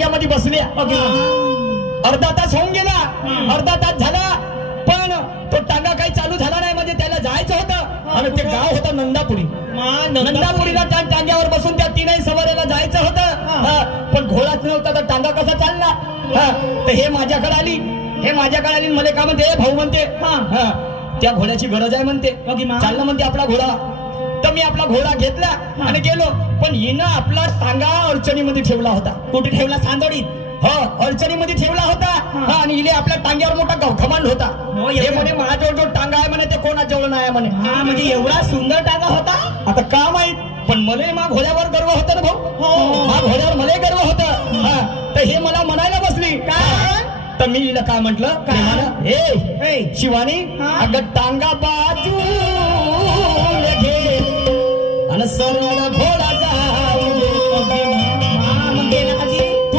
टांग्यामध्ये बसल्या. अर्धा तास होऊन गेला, अर्धा तास झाला, पण तो टांगा काही चालू झाला नाही. म्हणजे त्याला जायचं होतं आणि ते गाव होतं नंदापुरी. नंदापुरीला टांग्यावर बसून त्या तीनही सवाऱ्याला जायचं होतं, पण घोडाच नव्हता तर टांगा कसा चालला. तर हे माझ्याकडे आली, मला का म्हणते, भाऊ म्हणते त्या घोड्याची गरज आहे म्हणते, चाललं म्हणते आपला घोडा. तर मी आपला घोडा घेतला आणि गेलो, पण हिनं आपला टांगा अडचणीमध्ये ठेवला होता. कुठे ठेवला? सांदोडीत. अडचणीमध्ये ठेवला होता आणि इले आपल्या टांग्यावर मोठा घमंड होता. हे म्हणे माझ्याजवळ जो टांगा आहे म्हणे ते कोणाजवळ नाही आहे म्हणे. म्हणजे एवढा सुंदर टांगा होता. आता का माहित, पण मला मा घोड्यावर गर्व होता ना भाऊ, मा घोड्यावर मला गर्व होता. तर हे मला म्हणायला बसली काय, तर मी हिला काय म्हंटल, हे शिवानी अगं टांगा बाजू घे आणि सरळ